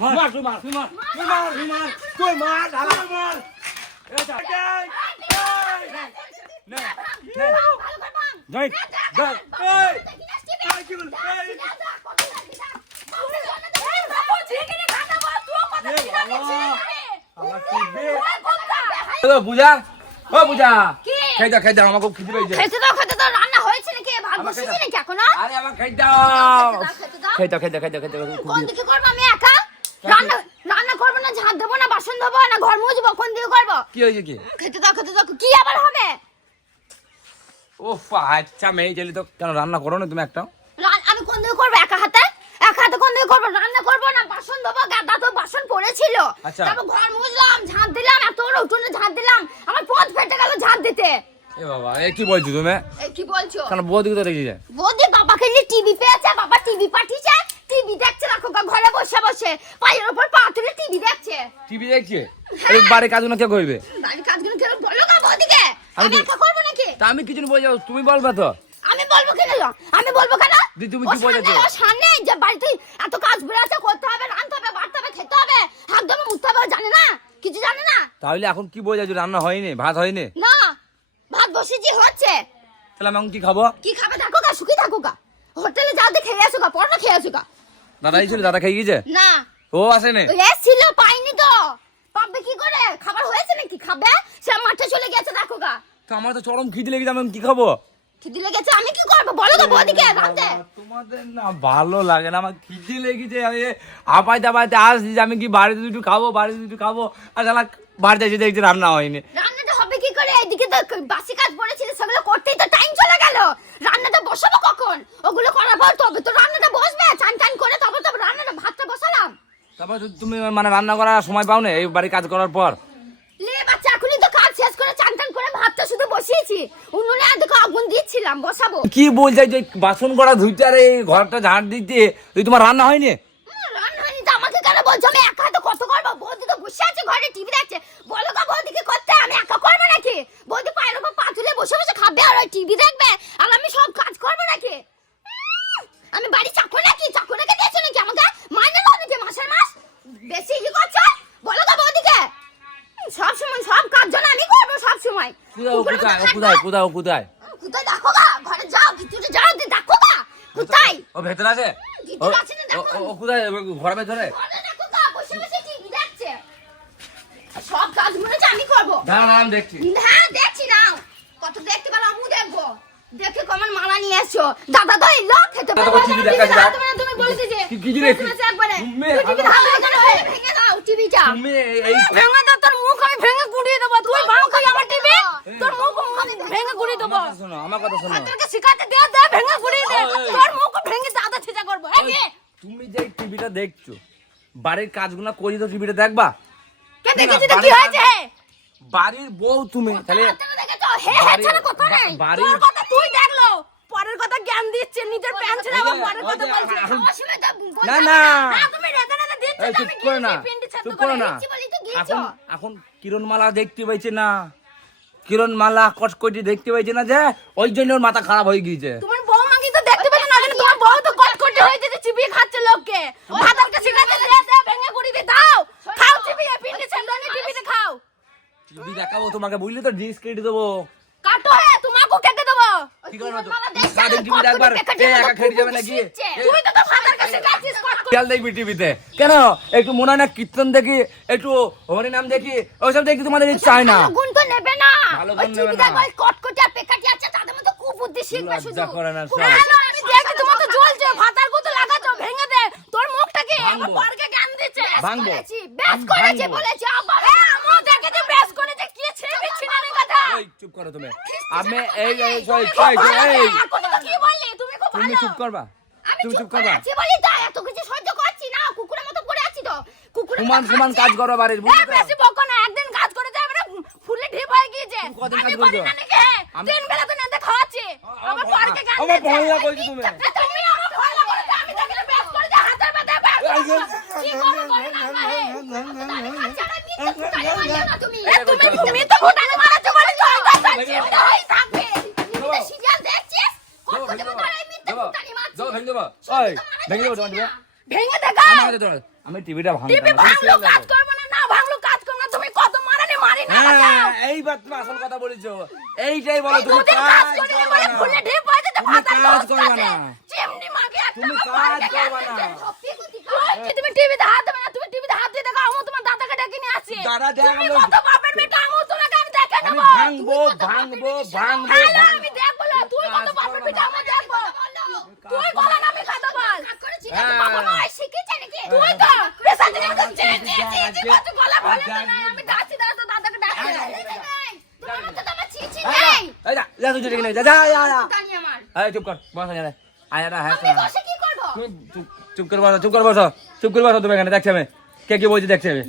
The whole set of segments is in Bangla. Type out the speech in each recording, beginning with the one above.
মার মার তুই মার তুই মার তুই মার তুই মার তুই মার ঢালা মার টিভি। ও কি? খাই দাও খাই দাও আমাকে খিদে পেয়েছে খেতে দাও খেতে দাও রান্না হয়েছে নাকি ভাত বসেছে খেতে- নাকি এখনও আরে আমার খাই দাও, খাই দাও খাই দাও খাই দাও খাই দাও কোন দিকে করব আমি একা রান্না রান্না করব না ঝাঁট দেবো না বাসন ধোবো না ঘর মুছবো কোন দিকে করব। কি হয়েছে কি? খেতে দাও খেতে দাও কি আবার হবে? ও আচ্ছা মেয়ে ছেলে তো কেন রান্না করো না তুমি একটা? আমি কোন দিকে করব একা হাতে? একা হাতে কোন দিকে করব রান্না করব না বাসন ধোবো গাদা তো বাসন পড়েছিল। তারপর ঘর মুছলাম ঝাঁট দিলাম এত উঠোনে ঝাঁট দিলাম আমার পথ ফেটে গেল ঝাঁট দিতে। এ বাবা এ কি বলছো তুমি? এই কি বলছো? কেন বৌদি রেখেছে? বৌদি বাবাকে নিয়ে টিভি পেয়েছে বাবা টিভি পাঠিয়েছে টিভি দেখছে না খোকা ঘরে বসে বসে। পায়ের ওপর পা তুলে টিভি দেখছে। টিভি দেখছে? এই বাড়ির কাজগুলো কে করবে? বাড়ির কাজগুলো কেন বলো না বৌদিকে। আমি কি- একা করব নাকি? তা আমি কিছু বলছি তুমি বলবে তো। আমি বলব কেন আমি বলব কেন? দি, তুমি কি বলেছ? ও সামনে যে বাড়িতে এত কাজ বেড়ে আছে করতে হবে রাঁধতে হবে বাড়তে হবে খেতে হবে হাত ধোবে মুছতে হবে জানে না? কিছু জানে না? তাহলে এখন কি বোঝাচ্ছ রান্না হয়নি ভাত হয়নি? না ভাত বসেছি হচ্ছে। তাহলে আমি এখন কি খাব? কি খাবে? দেখো গা শুকিয়ে থাকো গা। হোটেলে যাও খেয়ে আসো গা পরোটা খেয়ে আসো গা। দাদা ছিল দাদা খেয়ে গিয়েছে? না। ও আসে আসেনি এসছিল পাইনি তো। পাবে কি করে? খাবার হয়েছে নাকি? খাবে? সে মাঠে চলে গেছে দেখো গা। তো আমার তো চরম খিদে লেগেছে আমি কি খাব? খিদি লেগেছে আমি কি করব? বলো তো বৌদিকে রাঁধতে। তোমাদের না ভালো লাগে না আমার খিদে লেগেছে আমি আপাই দাপাইতে আসছি আমি কি বাড়িতে দুটো খাব বাড়িতে দুটো খাব? আর শালা বাড়িতে এসে দেখছি রান্না হয়নি। কি করে এদিকে তো বাসি কাজ পড়েছিল সেগুলো করতেই তো টাইম চলে গেল। রান্নাটা বসাবো কখন? ওগুলো করার পর তবে তো রান্নাটা বসবে চান টান করে তবে তবে রান্নাটা ভাতটা বসালাম। তারপর তুমি মানে রান্না করার সময় পাও না এই বাড়ির কাজ করার পর? লে বাচ্চা এখনই তো কাজ শেষ করে চান টান করে ভাতটা শুধু বসিয়েছি। উনুনে এদিকে আগুন দিচ্ছিলাম বসাবো। কি বলছে যে বাসন করা ধুইতে আর এই ঘরটা ঝাড় দিতে তুই তোমার রান্না হয়নি হুম, রান্না হয়নি তো আমাকে কেন বলছো আমি একা হাতে কত করব বৌদি তো বসে আছে ঘরে টিভি দেখছে। বলো গা বৌদিকে করতে? আমি একা করব নাকি? বৌদি পায়ের উপর পা তুলে বসে বসে খাবে আর ওই টিভি দেখবে? আর আমি সব কাজ করব নাকি? আমি বাড়ি চাকর নাকি? চাকর রেখে দিয়েছ নাকি আমাকে? মাইনে দাও নাকি মাসের মাস? বেশি ই করছ? বলো গা বৌদিকে সব সময় সব কাজ যেন আমি করব সব সময়। কোথায় কোথায় কোথায় কোথায় কোথায় দেখো গা? ঘরে যাও ভিতরে যাও দেখো গা। কোথায়? ও ভেতরে আছে? ও কোথায়? ঘরের ভেতরে ঘরে দেখো গা, বসে বসে টিভি দেখছে। সব কাজগুলো যে আমি করব দাঁড়া দাঁড়া, আমি দেখছি। হ্যাঁ দেখছি না। কত দেখতে পেল আমিও দেখব দেখে কমন মালা নিয়ে এসছো। দাদা তো খেতে পারব না, তুমি বলেছে যে কি- কি? একবারে। তুমি ভেঙে দাও টিভিটা তুমি এই- ভেঙে দাও তোর মুখ আমি ভেঙে গুড়িয়ে দেবো। তুই ভাঙ কই আমার টিভি তোর মুখ আমি ভেঙে গুড়িয়ে দেবো। শোনো আমার কথা শোনো। তোকে শিখাতে দে দে ভেঙে গুড়িয়ে দে। তোর মুখ ভেঙে দাদা ছেঁচা করব। তুমি যে টিভিটা দেখছ বাড়ির কাজগুলো করি তো টিভিটা দেখবা? কে দেখেছি তো কি হয়েছে? বাড়ির বউ তুমি তাহলে বাচ্চাটা দেখেছ? হে হে বাড়ির- ছাড়া কথা নেই। বাড়ির- তোর কথা তুই দেখল। পরের কথা জ্ঞান দিচ্ছে, নিজের প্যান্ট ছেড়ে আবার পরের কথা বলছে। এখন- খাওয়ার সময় তো বলছে না, আমি- না। তুমি রেঁধে রেঁধে দিচ্ছ, চুপ করো না গিয়ে পিন্ডি সেদ্ধ চুপ করো না দিচ্ছি বলেই তো গিয়েছো। এখন এখন কিরণমালা দেখতে পাইছে না কিরণমালা কটকটি দেখতে পাইছে না যে ওই জন্য ওর মাথা খারাপ হয়ে গিয়েছে তোমার বৌমাকে তো দেখতে পেলে না, কিন্তু তোমার বউ তো কটকটে হয়েছে যে চিবিয়ে খাচ্ছে লোককে। ভাতালকে শিখাতে দে, দে, ভেঙে গুঁড়ি দিয়ে দাও। খাও চিবিয়ে, পিন্ডি সেদ্ধ টিভিতে খাও। টিভি দেখাবো তোমাকে বুঝলি তো ডিস কেটে দেবো কাটো হে, তোমাকেও কেটে দেবো। কি করব তো? মালা দেখছে, সারাদিন আর টিভি পেকাঠি এ একা খেটে যাবে নাকি? তুই তো তোর ভাতালকে শিখাচ্ছিস কটকটি। খেয়াল দেখবি টিভিতে কেন একটু মনে না কীর্তন দেখি একটু হরি নাম দেখি ওইসব দেখি তোমাদের হয় না গুণ তো নেবে না ভালো ওই গুণ নেবে না। ওই কটকটি পেকাটি আছে তাদের মধ্যে কুবুদ্ধি শিখবে শুধু করে না সব। হ্যাঁ, আমি দেখি তোমার তো জ্বলছে ভাতার কত লাগাচ্ছ ভেঙে দে তোর মুখটাকে। পরকে জ্ঞান দিচ্ছে ভাঙবো। বেশ করেছি। বলেছি আবার হ্যাঁ আমিও দেখেছি বেশ করেছে কি ছেড়ে চুপ করো তুমি আমি এই এই সরি, সরি, সরি, এই কি বললি তুমি খুব তুমি চুপ করবা তুমি চুপ করবা আছি বলি তাই এত কিছু সহ্য করছি না কুকুরের মতো পড়ে আছি তো কুকুরের সমান সমান কাজ করো বাড়ির হ্যাঁ, বেশি বকো না একদিন কাজ করে যাবে না ফুলে ঢিপ হয়ে গিয়েছে কদিন আমি কাজ করি করছ? আমি- তিন বেলা তো নেতে খাওয়াচ্ছি আমার পরকে জ্ঞান আমার দিচ্ছে। ভয় লাগছে তুমি। তুমি আমার ভয় লাগাচ্ছ, আমি বেশ করে হাতের বেশ কি করব করে না তুমি। তুমি তো আমি টিভিটা ভাঙলো কাজ দেখো। না না ভাঙলো কাজ করবে না। তুমি কত মারানি মারি না হ্যাঁ এইবার তুমি আসল কথা বলেছ। এইটাই বলো তুমি কাজ করবে না। তুমি কাজ করবে না। চিমনি মাগে তুমি কাজ করবে না। টিভিতে হাত দেবে না তুমি টিভিতে হাত দিয়ে দেখো আমি তোমার দাদাকে ডেকে নিয়ে দাদা দেখ তুমি আমি- কত বাপের বেটা আমি তোমাকে আমি দেখে আমি নেব ভাঙবো ভাঙবো ভাঙবো আমি দেখব না, তুই কত না। আমি দেখব। তুই বলো না আমি খাতো বল হ্যাঁ। বাবা মাই শিখেছে নাকি? তুই তো পেশা দিনে তো চি চি চি চি কত গলা বলে না আমি দাদা তো দাদাকে তোমার মতো তো আমার নেই। এই যা, যা তুই নে, যা, যা, যা, যা। আমার। এই, চুপ কর, বস এখানে। আয়, এটা, হ্যাঁ, আমি বসে কি করব? চুপ- চুপ করে বসো, চুপ করে বসো, চুপ করে বসো তুমি এখানে, দেখছি আমি। কে কি বলছে দেখছি আমি।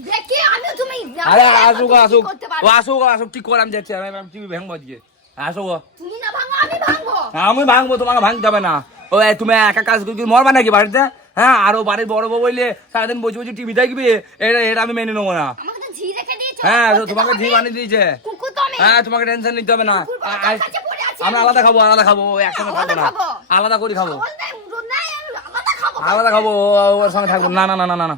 আরে আসুক আসুক। ও আসুক আসুক ঠিক করে আমি দেখছি আমি টিভি ভাঙবো আজকে। আসুক। তুমি না ভাঙো আমি ভাঙবো। আমি ভাঙবো তোমাকে ভাঙতে হবে না। ও তুমি একা কাজ করে মরবা নাকি বাড়িতে? হ্যাঁ আরও বাড়ির বড় বউ বললে সারাদিন বসে বসে টিভি দেখবি এটা এটা আমি মেনে নেব না। দিয়েছ। হ্যাঁ তোমাকে। ঘি বানিয়ে দিয়েছে। হ্যাঁ তোমাকে টেনশন নিতে হবে না। আমরা আমি। আলাদা খাব আলাদা খাব ও একসঙ্গে খাব না। আলাদা করে খাব। আলাদা খাব। ওর সঙ্গে থাকব। না না না না না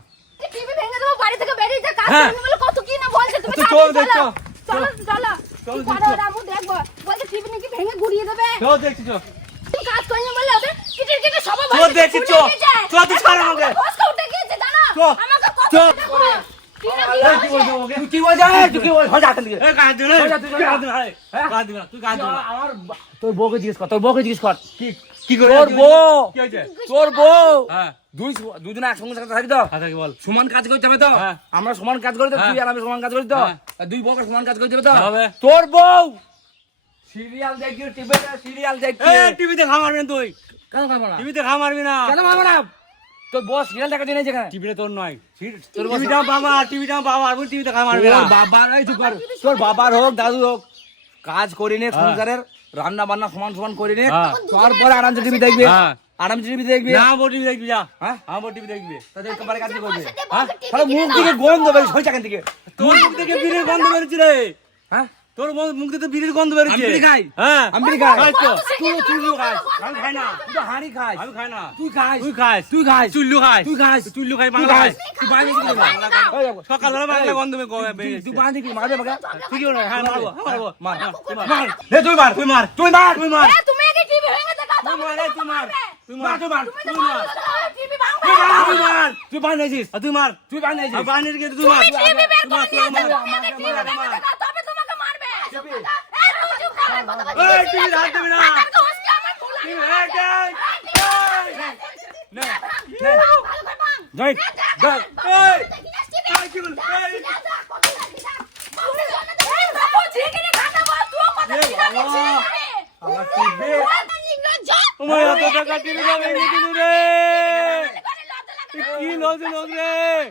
হ্যাঁ। করবি বলে কত কি না বলছে তুমি চল দেখ, চলো। চল। চলো। ওরা, আমি দেখব। বলছে টিভি নাকি ভেঙে গুড়িয়ে দেবে। চল দেখছি চল। তুমি কাজ করিনি বললে হবে কিটির কিটির সবাই চল দেখছি, চল। চল, তুই ছাড় আমাকে। আমাকে। উঠে গিয়েছে, জানো? চল। আমাকে কত তোর বউকে জিজ্ঞেস কর তোর বউকে জিজ্ঞেস কর। কি কি করে তোর বউ। তোর বউ। হ্যাঁ। দুই স- একসঙ্গে সাথে তো? কথা বল। সমান কাজ করতে হবে তো? হ্যাঁ। আমরা সমান কাজ করি তো হ্যাঁ। তুই আর আমি সমান কাজ করি তো? হ্যাঁ। দুই বউকে সমান কাজ করতে হবে তো? তোর বউ! সিরিয়াল দেখি টিভিতে সিরিয়াল দেখি। টিভিতে খা মারবি না তুই। কেন খাব না? টিভিতে খা মারবি না। কেন খাব না? তোর বউ সিরিয়াল দেখা দিনে যেখানে। টিভিতে তোর নয়। টিভিটা বাবা টিভিটা বাবা আর টিভিতে খা মারবি না। তোর বাবার এই কর। তোর বাবার হোক দাদু হোক কাজ করি নে হ্যাঁ। সংসারের রান্না বান্না সমান সমান করি নে। হ্যাঁ। তারপরে আরামসে টিভি দেখবি। টিভি দেখবি? না বল টিভি দেখবি যা। হ্যাঁ? টিভি দেখবি। তাদের কাজ করবে হ্যাঁ? তাহলে মুখ। থেকে গন্ধ থেকে তোর মুখ থেকে বিড়ির গন্ধ বেরোচ্ছে রে। হ্যাঁ? তোর মুখ মুখ থেকে বিড়ির গন্ধ বেরোচ্ছে। আমি বিড়ি খাই? হ্যাঁ। আমি খাই। খাই তুই আমি খাই না। তুই তো হাঁড়ি খাস। আমি খাই না। তুই খাস। তুই খাস। তুই খাস। চুল্লু খাস। তুই খাস। চুল্লু খাই তুই বাংলা খাস। তুই বাইরে কি করবি সকালবেলা বাংলা গন্ধ বের করে তুই। তুই বাইরে কি মারবে আমাকে? তুই কি বলে হ্যাঁ মারবো। মারবো। মার। তুই মার। তুই মার। তুই মার। তুই মার। তুই মার। এ, তুমি আগে টিভি ভেঙে দেখা তুই মার তুই মার। তুই মার। তুই মার। তুই মার। তুই মার। তুই বানিয়েছিস। আর তুই মার। তুই বানিয়েছিস। আর বাইরে গিয়ে তুই মার। তুমি টিভি তুই মার, তুই মার, আসো, তুমি আগে টিভি মার, ভেঙে মার। দেখা, তবে তোমাকে মারবে। টিভি। এ, তুমি চুপ করো, কথা বলছি, এই, টিভি টিভি হাত দিবি না। হাতের কাছে আমার মুলা টিভি, নিয়ে এই, আসবে। এই, এই, নে। নে, ভালো করে ভাঙ। যাই নে, দেখ, যাই এই। দেখি না, টিভি। এই, কি বল, দেখ, এই। টিভি, দেখ, কত লাগছে, দেখ। বাবুরের জন্য দেখ, এই, বাবু, ঝিঁকিনি খাটাবো, তুইও কথা এ বলছিস, আমি বাবা। ঝিঁকিনি। আমার টিভি। ও, তার ইংরেজ। ওমা, এত টাকা টিভি দাম ভেঙে দিল রে করে লজ্জা লাগে না। কি লজ লোক রে টিভি। এই, এই। এই চুপ। ওরে বাবা রে। আরে বাবা রে, আমার বউ টিভি দেখতে পাবে না, আমি ভালো করে লোক। বাঙালি কি বলে দেখ আরে বাবা, আজ মুখটা ভরে দাও, তোর মা কথা মুখটা ঠোঁটা দাও। এই।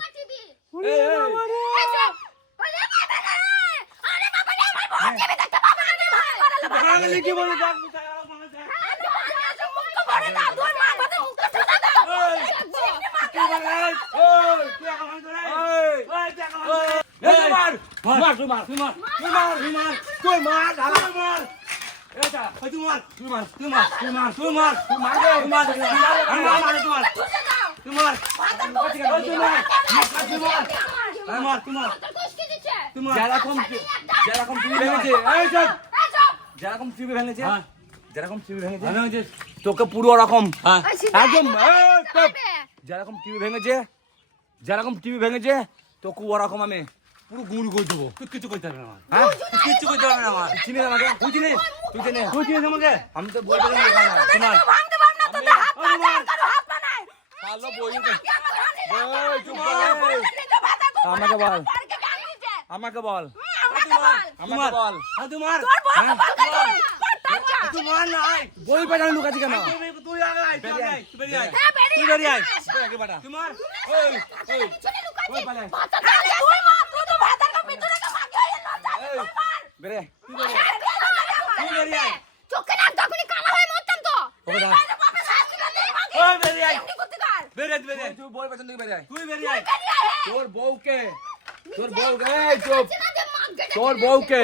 চিমনি মারবে। এই তুই মার মার তুই মার তুই মার তুই মার তুই মার তুই মার মার এটা তুই মার তুই মার তুই মার তুই মার তুই মার তুই মার তুই মার তুই মার তুই মার মার মাথার মার তুই মার তুই মার আমার। মার তুই মার মাথার দোষ কি দিচ্ছে? তুই মার যেরকম যেরকম টিভি ভেঙেছে। এই চুপ। যেরকম টিভি ভেঙেছে। হ্যাঁ। যেরকম টিভি ভেঙেছে। তোকে পুরো রকম ওই একদম। যেরকম টিভি ভেঙেছে। যেরকম টিভি ভেঙেছে। তোকে ওরকম আমি পুরো গুঁড়ি করে দেবো। তুই কিছু করতে পারবি না আমার। হ্যাঁ? তুই কিচ্ছু করতে পারবি না আমার। চিনিস আমাকে? তুই চিনিস? তুই চিনিস তুই চিনিস আমাকে? আমি তো না তোমার না, আমাকে বল। আমাকে বল। আমাকে বল। হ্যাঁ। না বই পেলাম লুকাচ্ছি কেন? তুই- তুই আগে আয় তুই আয়। বেরিয়ে আয়। আগে বাটা চলে লুকাচ্ছি। তো ভিতরে কে এই, বেরে তুই বেরিয়ে আয়। চোখে নাক কালো হয়ে মরতাম তো ওকে দাও। এই বাবা সাহায্য করতে আমাকে। ওই বেরিয়ে আয়। এমনি করতে কার? বেরিয়ে তুই পেছন থেকে তুই বেরিয়ে হ্যাঁ। তোর বউকে তোর বউকে এই চুপ তোর বউকে।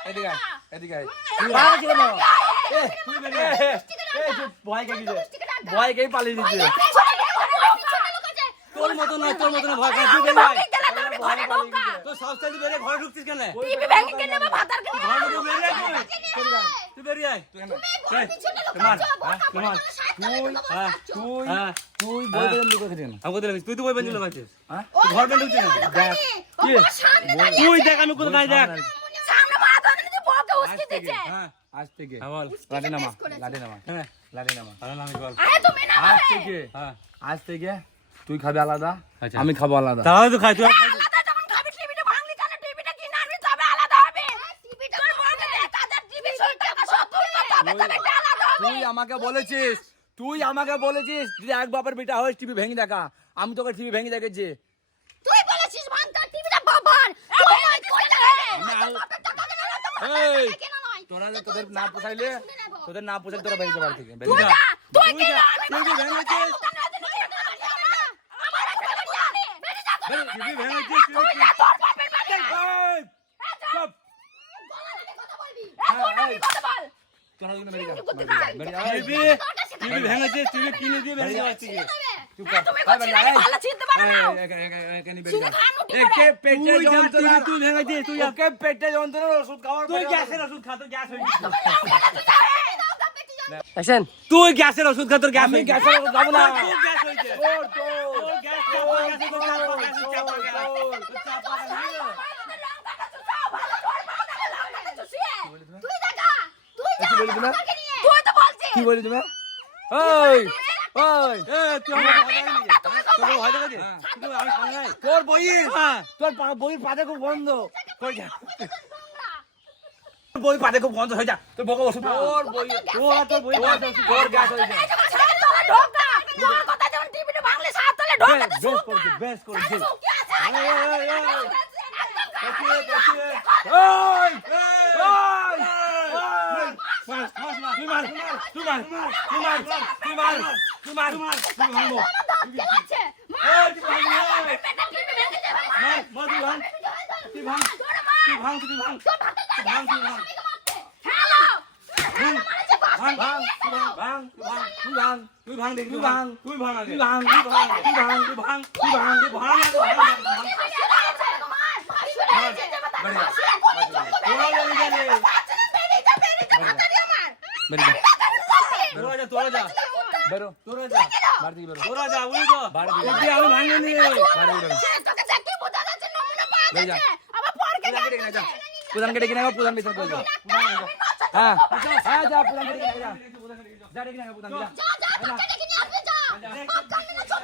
এদিকে এদিকে ভয় খেয়ে পালিয়ে দিচ্ছে। তোর মতো নয় তোর মতো ভয় তুই তোর সাহস থাকলে বেরিয়ে ঘরে ঢুকছিস কেন? টিভি ভেঙে কিনে নেব ভাতার কিনে ঘরে ঢুকে বেরিয়ে আয় তুই। তুই বেরিয়ে আয়। তুই তোমার হ্যাঁ তুই হ্যাঁ তুই বই হ্যাঁ। আমাকে দিলে তুই তো বই বেঞ্চিল লাগাইছিস হ্যাঁ? ঘর বের ঢুকছিস দেখ, তুই দেখ আমি কোথায় দেখ। সামনে নিয়ে বউকে আজ উস্কে হ্যাঁ আজ থেকে। হ্যাঁ বল। লাঠি নামা। লাঠি নামা। হ্যাঁ লাঠি নামা। আরে না আমি বল। আরে তুমি না আজ থেকে হ্যাঁ। আজ থেকে তুই খাবি আলাদা আচ্ছা। আমি খাব আলাদা। তাহলে তো খাই তুই আর খাই না। আলাদা যখন খাবি টিভিটা ভাঙলি কেন টিভিটা কিনে আনবি তবে আলাদা হবে টিভিটা তোর বউকে দে তাদের টিভি সই টাকা সব তুই তবে টিভিটা আলাদা হবে তুই আমাকে বলেছিস? তুই আমাকে বলেছিস? যদি এক বাপের বেটা হস টিভি ভেঙে দেখা। আমি তোকে টিভি ভেঙে দেখেছি। তুই বলেছিস ভাঙতার টিভিটা বাবার। না এই, তোরা যে তোদের না পোষাইলে তোদের না পোষাইলে তোরা বেরিয়ে বাড়ি থেকে তুই বেরিয়ে যা। তুই কি ভেঙেছিস? টিভি ভেঙেছিস, তুই যা। তোর বাপের বাড়ি। চুপ। কথা বলবি। হ্যাঁ, এখন কথা বল। তোরা দুজনে বেরিয়ে যা, তুই কোথায়? বেরিয়ে যা, বেরিয়ে যা। এই, টিভি টিভি ভেঙেছিস টিভি কিনে দিয়ে বেরিয়ে যাচ্ছি চুপ হ্যাঁ, কর। তুমি এই, করছিলে বেরিয়ে যা, আমি এই। ভালো চিনতে পারো না এই, এখানে, এখানে, এখানে বেরিয়ে যা। শুনে খান মুটি একে করে। পেটে তুই যা, যন্ত্রণা তুই- তুই ভেঙেছিস, তুই যা। ওকে পেটে যন্ত্রণার ওষুধ খাওয়ার তুই পরে- গ্যাসের ওষুধ খা তোর গ্যাস হয়ে গেছে অ্যাকশন তুই গ্যাসের ওষুধ খা তোর গ্যাস আমি হয়ে গেছে গ্যাসের ওষুধ খাবো না তোর গ্যাস হয়েছে তোর, তোর, তোর গ্যাস তোর গ্যাস তোর চাপ তোর গ্যাস চাপ তোর গ্যাস বলি তুমি? তুই তো বলছিস কি বলি তুমি ওই ওই এ তুই আমার ভয় ভয় দেখাচ্ছিস? তুই আমি নাই তোর বইয়ের হ্যাঁ তোর পা- বইয়ের পাতে খুব বন্ধ কই যা বই পাতে খুব বন্ধ হয়ে যা তোর বকে ওষুধ তোর বই তোর তোর বই তোর গ্যাস এই যে ঢোকা তোর কথা যেমন টিভিতে ভাঙলে সাত তলা ঢোকা বেশ, করেছে, বেশ করেছে। এই, এই, এই, ভাঙ, প্রধানকে ডেকে নেব প্রধান বিচার করবে হ্যাঁ হ্যাঁ যা প্রধানকে ডেকে যা ডেকে নেব প্রধান যা